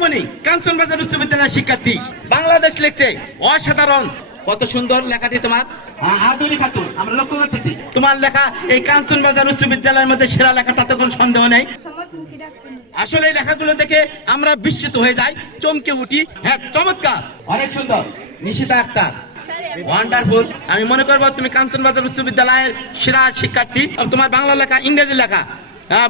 সোনামণি কাঞ্চনবাজার উচ্চ বিদ্যালয়ের শিক্ষার্থী, বাংলাদেশ লিখছে অসাধারণ। কত সুন্দর লেখাটি তোমার, আদুরি খাতুন। আমরা লক্ষ্য করতেছি তোমার লেখা এই কাঞ্চনবাজার উচ্চ বিদ্যালয়ের মধ্যে সেরা লেখা, তাতে কোনো সন্দেহ নেই। আসলে এই লেখাগুলো দেখে আমরা বিস্মিত হয়ে যাই, চমকে উঠি। হ্যাঁ, চমৎকার, অনেক সুন্দর। নিশিতা আক্তার, ওয়ান্ডারফুল। আমি মনে করবো তুমি কাঞ্চনবাজার উচ্চ বিদ্যালয়ের সেরা শিক্ষার্থী। তোমার বাংলা লেখা, ইংরেজি লেখা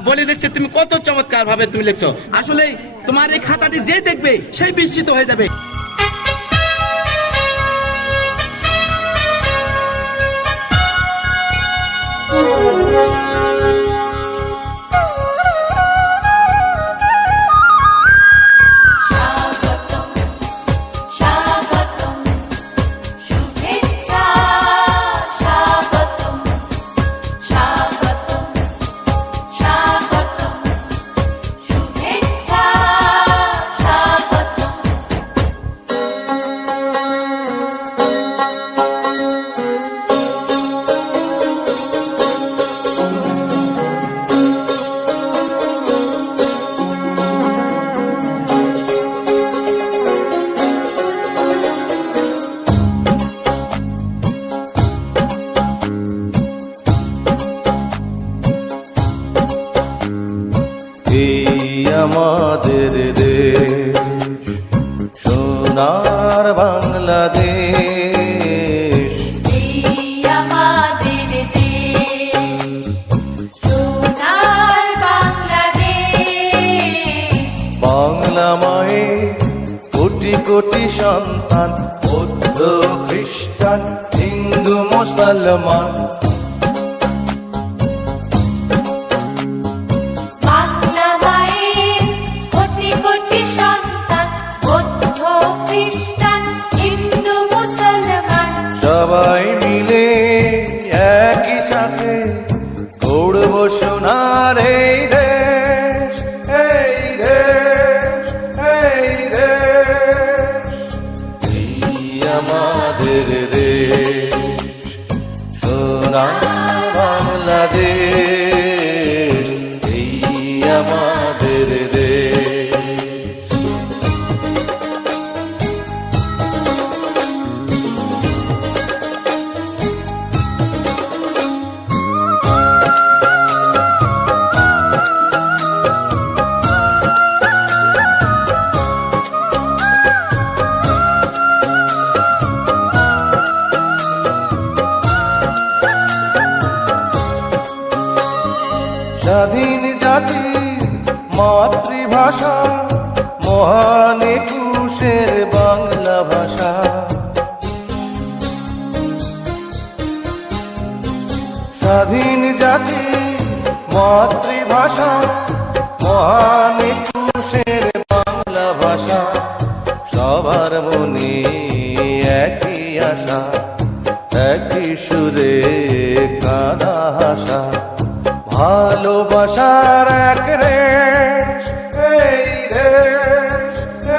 বলে দেখছে তুমি কত চমৎকার ভাবে তুমি লিখছো। আসলে তোমার এই খাতাটি যে দেখবে সেই বিস্মিত হয়ে যাবে। আমাদের দেশ সোনার বাংলাদেশ, আমাদের দেশ সোনার বাংলাদেশ। বাংলা মায়ে কোটি কোটি সন্তান, বৌদ্ধ খ্রিস্টান হিন্দু মুসলমান। সবাই মিলে একই সাথে গড়ব সোনার এই দেশ, এই দেশ, এই দেশ। এই আমাদের দেশ সোনার বাংলাদেশ, এই আমাদের দেশ। স্বাধীন জাতি মাতৃভাষা, মহান একুশের বাংলা ভাষা। স্বাধীন জাতি মাতৃভাষা, মহান একুশের বাংলা ভাষা। সবার মনে একই আশা, একই সুরে কাঁদা হাসা। ভালোবাসার এক রেশ, এই দেশ,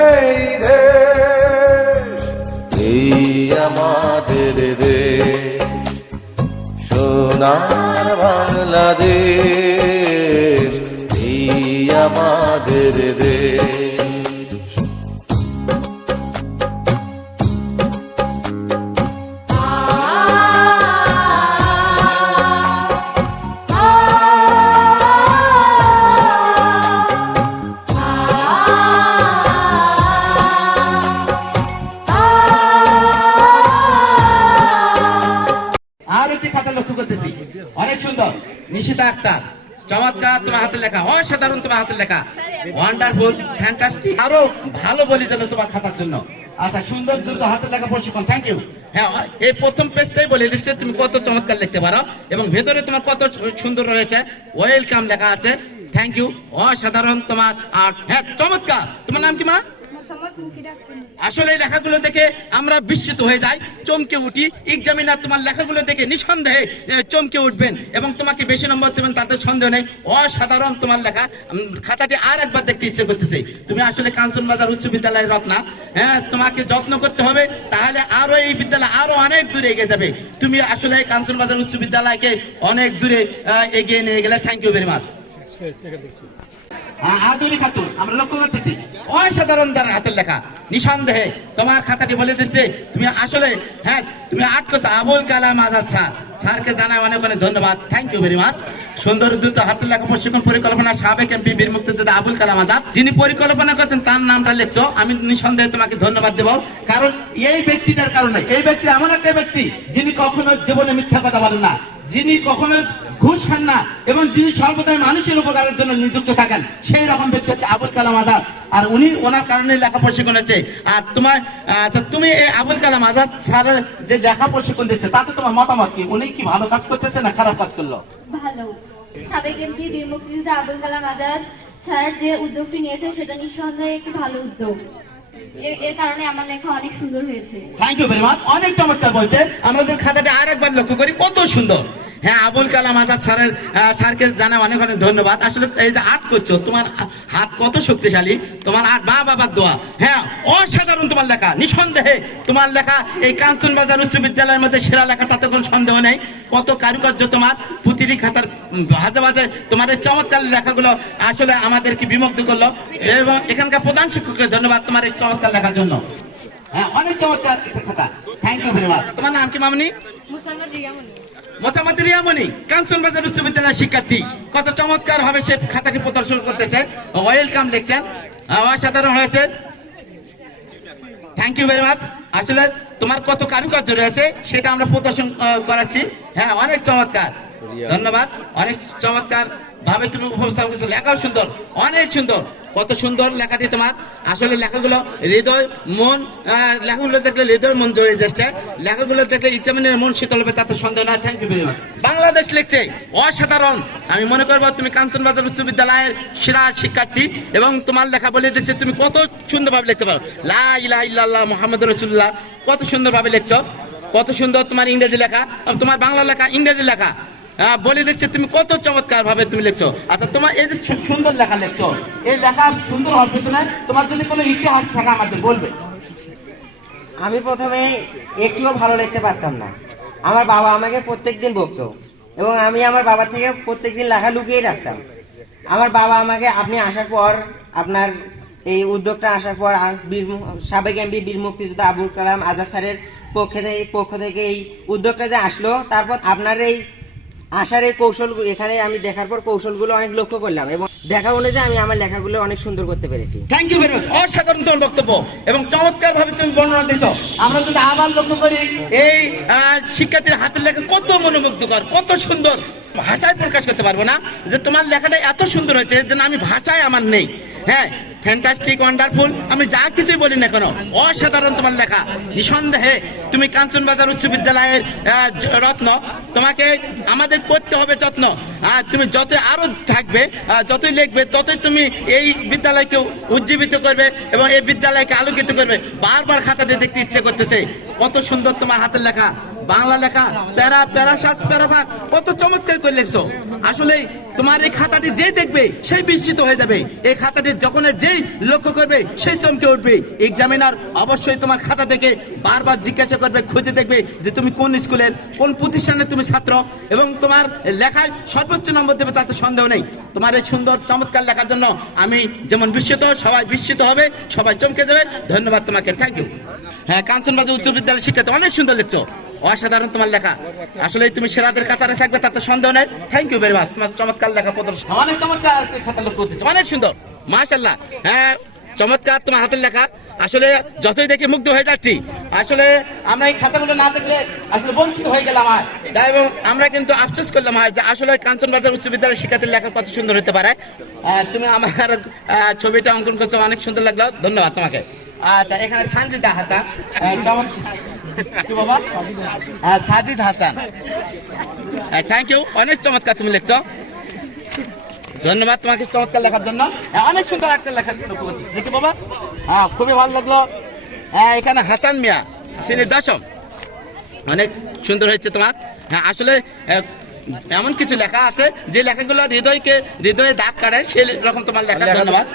এই দেশ। এই আমাদের দেশ সোনার বাংলাদেশ, এই আমাদের দেশ। অনেক সুন্দর। নিশিতা আক্তার, চমৎকার তোমার হাতের লেখা, অসাধারণ তোমার হাতের লেখা, ওয়ান্ডারফুল, ফ্যান্টাস্টিক। আরো ভালো বলি যেন তোমার খাতার জন্য। আচ্ছা, সুন্দর দ্রুত হাতের লেখা প্রশিক্ষণ, থ্যাংক ইউ। হ্যাঁ, এই প্রথম পেজটাই বলে দিচ্ছে তুমি কত চমৎকার লিখতে পারো এবং ভেতরে তোমার কত সুন্দর রয়েছে, ওয়েলকাম লেখা আছে, থ্যাংক ইউ, অসাধারণ তোমার। আর হ্যাঁ, চমৎকার। তোমার নাম কি মা? আসলে এই লেখাগুলো দেখে আমরা বিস্মিত হয়ে যাই, চমকে উঠি। এক্সামিনার তোমার লেখাগুলো দেখে নিঃসন্দেহে চমকে উঠবেন এবং তোমাকে বেশি নম্বর দেবেন, তাতে সন্দেহ নেই। অসাধারণ তোমার লেখা। খাতাটি আর একবার দেখতে ইচ্ছে করতেছে। তুমি আসলে কাঞ্চনবাজার উচ্চ বিদ্যালয়ের রত্না। হ্যাঁ, তোমাকে যত্ন করতে হবে, তাহলে আরো এই বিদ্যালয় আরো অনেক দূরে এগিয়ে যাবে। তুমি আসলে কাঞ্চনবাজার উচ্চ বিদ্যালয়কে অনেক দূরে এগিয়ে নিয়ে গেলে। Thank you very much. Aduri Khatun আমরা লক্ষ্য করতেছি অসাধারণ যার হাতের লেখা নিঃসন্দেহে তোমার খাতাটি বলে দিচ্ছে তুমি আসলে হ্যাঁ তুমি আর্ট করছো আবুল কালাম আজাদ স্যারকে জানাই অনেক অনেক ধন্যবাদ থ্যাংক ইউ ভেরি মাচ সুন্দর দ্রুত হাতের লেখা প্রশিক্ষণ পরিকল্পনা সাবেক এমপি বীর মুক্তিযোদ্ধা আবুল কালাম আজাদ যিনি পরিকল্পনা করছেন তার নামটা লিখছো আমি নিঃসন্দেহে তোমাকে ধন্যবাদ দেব কারণ এই ব্যক্তিটার কারণে এই ব্যক্তি এমন একটা ব্যক্তি যিনি কখনো জীবনে মিথ্যা কথা বলেন না যিনি কখনো ঘুষ খান না এবং যিনি সর্বদাই মানুষের উপকারের জন্য নিযুক্ত থাকেন সেই রকম ব্যক্তি হচ্ছে আবুল কালাম আজাদ আর উনি ওনার কারণে লেখা প্রশিক্ষণ হচ্ছে আর তোমার তুমি এই আবুল কালাম আজাদ স্যারের যে লেখা প্রশিক্ষণ দিচ্ছে তাতে তোমার মতামত কি উনি কি ভালো কাজ করতেছে না খারাপ কাজ করলো ভালো সাবেক এমপি বীর মুক্তিযোদ্ধা আবুল কালাম আজাদ স্যার যে উদ্যোগটি নিয়েছে সেটা নিঃসন্দেহে একটি ভালো উদ্যোগ এর কারণে আমার লেখা অনেক সুন্দর হয়েছে থ্যাংক ইউ ভেরি মাচ অনেক চমৎকার বলছে আমাদের খাতাটা আরেকবার লক্ষ্য করি কত সুন্দর হ্যাঁ আবুল কালাম আজাদ স্যারকে জানাই অনেক অনেক ধন্যবাদ আসলে এই যে আর্ট করছো তোমার হাত কত শক্তিশালী তোমার আর্ট বাবার দোয়া হ্যাঁ অসাধারণ তোমার লেখা নিঃসন্দেহে তোমার লেখা এই কাঞ্চনবাজার উচ্চ বিদ্যালয়ের মধ্যে সেরা লেখা তাতে কোনো সন্দেহ নেই কত কারুকার্য তোমার প্রতিটি খাতার ভাজে ভাজে তোমার এই চমৎকার লেখাগুলো আসলে আমাদেরকে বিমুগ্ধ করলো এবং এখানকার প্রধান শিক্ষককে ধন্যবাদ তোমার এই চমৎকার লেখার জন্য হ্যাঁ অনেক চমৎকার খাতা থ্যাংক ইউ ভেরি মাচ তোমার নাম কি মামনি মোসাম্মদ রিয়ামণি কাঞ্চনবাজার উচ্চ বিদ্যালয়ের শিক্ষার্থী কত চমৎকার ভাবে সে খাতাটি প্রদর্শন করতেছে ওয়েলকাম লিখছেন অসাধারণ হয়েছে থ্যাংক ইউ ভেরি মাচ আসলে তোমার কত কারুকার্য রয়েছে সেটা আমরা প্রদর্শন করাচ্ছি হ্যাঁ অনেক চমৎকার ধন্যবাদ অনেক চমৎকার ভাবে তুমি উপস্থাপন করছো লেখাও সুন্দর অনেক সুন্দর কত সুন্দর লেখাটি তোমার আসলে লেখাগুলো হৃদয় মন লেখাগুলো দেখলে হৃদয় মন জড়িয়ে যাচ্ছে লেখাগুলো দেখলে ইচ্ছামনের মন শীতল হবে তাতে সন্দেহ নয় thank you very much Bangladesh লিখছে অসাধারণ আমি মনে করবো তুমি কাঞ্চনবাজার উচ্চ বিদ্যালয়ের সেরা শিক্ষার্থী এবং তোমার লেখা বলে দিচ্ছে তুমি কত সুন্দরভাবে লিখতে পারো লা ইলাহা ইল্লাল্লাহ মুহাম্মাদুর রাসূলুল্লাহ কত সুন্দরভাবে লিখছো কত সুন্দর তোমার ইংরেজি লেখা তোমার বাংলা লেখা ইংরেজি লেখা বলে দিচ্ছে তুমি কত চমৎকার ভাবে তুমি লিখছো আচ্ছা তোমার এই যে সুন্দর লেখা লিখছো এই লেখা সুন্দর হওয়ার পেছনে তোমার যদি কোনো ইতিহাস থাকে আমাদের বলবে আমি প্রথমে একটুও ভালো লিখতে পারতাম না আমার বাবা আমাকে প্রত্যেকদিন বকতো এবং আমি আমার বাবার থেকে প্রত্যেকদিন লেখা লুকিয়ে রাখতাম আমার বাবা আমাকে আপনি আসার পর আপনার এই উদ্যোগটা আসার পর সাবেক এমপি বীর মুক্তিযোদ্ধা আবুল কালাম আজাদ স্যারের পক্ষ থেকে এই উদ্যোগটা যে আসলো তারপর আপনার এই আসার এই কৌশল এখানে আমি দেখার পর কৌশলগুলো অনেক লক্ষ্য করলাম এবং দেখা অনুযায়ী আমি আমার লেখাগুলো অনেক সুন্দর করতে পেরেছি থ্যাংক ইউ ভেরি মাচ অসাধারণ তোমার বক্তব্য এবং চমৎকার ভাবে তুমি বর্ণনা দিয়েছো আমরা যদি আবার লক্ষ্য করি এই শিক্ষার্থীর হাতের লেখা কত মনোমুগ্ধকর কত সুন্দর ভাষায় প্রকাশ করতে পারবো না যে তোমার লেখাটা এত সুন্দর হয়েছে যে আমি ভাষায় আমার নেই হ্যাঁ ফ্যান্টাস্টিক ওয়ান্ডারফুল আমি যা কিছুই বলি না কেন অসাধারণ তোমার লেখা নিঃসন্দেহে তুমি কাঞ্চনবাজার উচ্চ বিদ্যালয়ের রত্ন তোমাকে আমাদের করতে হবে যত্ন আর তুমি যতই আরো থাকবে যতই লিখবে ততই তুমি এই বিদ্যালয়কে উজ্জীবিত করবে এবং এই বিদ্যালয়কে আলোকিত করবে বারবার খাতাতে দেখতে ইচ্ছে করতেছে কত সুন্দর তোমার হাতের লেখা বাংলা লেখা প্যারাসাজ প্যারাভাগ কত চমৎকার করে লিখছো আসলে তোমার এই খাতাটি যে দেখবে সেই বিস্মিত হয়ে যাবে এই খাতাটি যখন যেই লক্ষ্য করবে সেই চমকে উঠবে এক্সামিনার অবশ্যই তোমার খাতা থেকে বারবার জিজ্ঞাসা করবে খুঁজে দেখবে যে তুমি কোন স্কুলের কোন প্রতিষ্ঠানের তুমি ছাত্র এবং তোমার লেখায় সর্বোচ্চ নম্বর দেবে তাতে সন্দেহ নেই তোমার এই সুন্দর চমৎকার লেখার জন্য আমি যেমন বিস্মিত সবাই বিস্মিত হবে সবাই চমকে যাবে ধন্যবাদ তোমাকে থ্যাংক ইউ হ্যাঁ কাঞ্চনবাজার উচ্চ বিদ্যালয়ের শিক্ষার্থী অনেক সুন্দর লিখছো অসাধারণ তোমার লেখা আসলে তুমি সেরাদের কাতারে থাকবে তাতে সন্দেহ নেই থ্যাংক ইউ ভেরি মাচ তোমার চমৎকার লেখা প্রদর্শন অনেক চমৎকার খাতা লোক করতেছে অনেক সুন্দর মাশাআল্লাহ হ্যাঁ চমৎকার তোমার হাতের লেখা আসলে যতই দেখে মুগ্ধ হয়ে যাচ্ছি আসলে আমরা এই খাতাগুলো না দেখলে আসলে বঞ্চিত হয়ে গেলাম তাই এবং আমরা কিন্তু আফসোস করলাম যে আসলে কাঞ্চনবাজার উচ্চ বিদ্যালয়ের শিক্ষার্থীর লেখা কত সুন্দর হতে পারে তুমি আমার ছবিটা অঙ্কন করছো অনেক সুন্দর লাগলো ধন্যবাদ তোমাকে আচ্ছা এখানে সানজিদা হাসান কি বাবা সাজিদ হাসান থ্যাংক ইউ অনেক চমৎকার তুমি লিখছো ধন্যবাদ তোমাকে চমৎকার লেখার জন্য অনেক সুন্দর একটা লেখা দেখি বাবা হ্যাঁ খুবই ভালো লাগলো এখানে হাসান মিয়া শ্রেণী 10ম অনেক সুন্দর হয়েছে তোমার হ্যাঁ আসলে এমন কিছু লেখা আছে যে লেখাগুলো হৃদয়ে দাগ কাটে সেই রকম তোমার লেখা ধন্যবাদ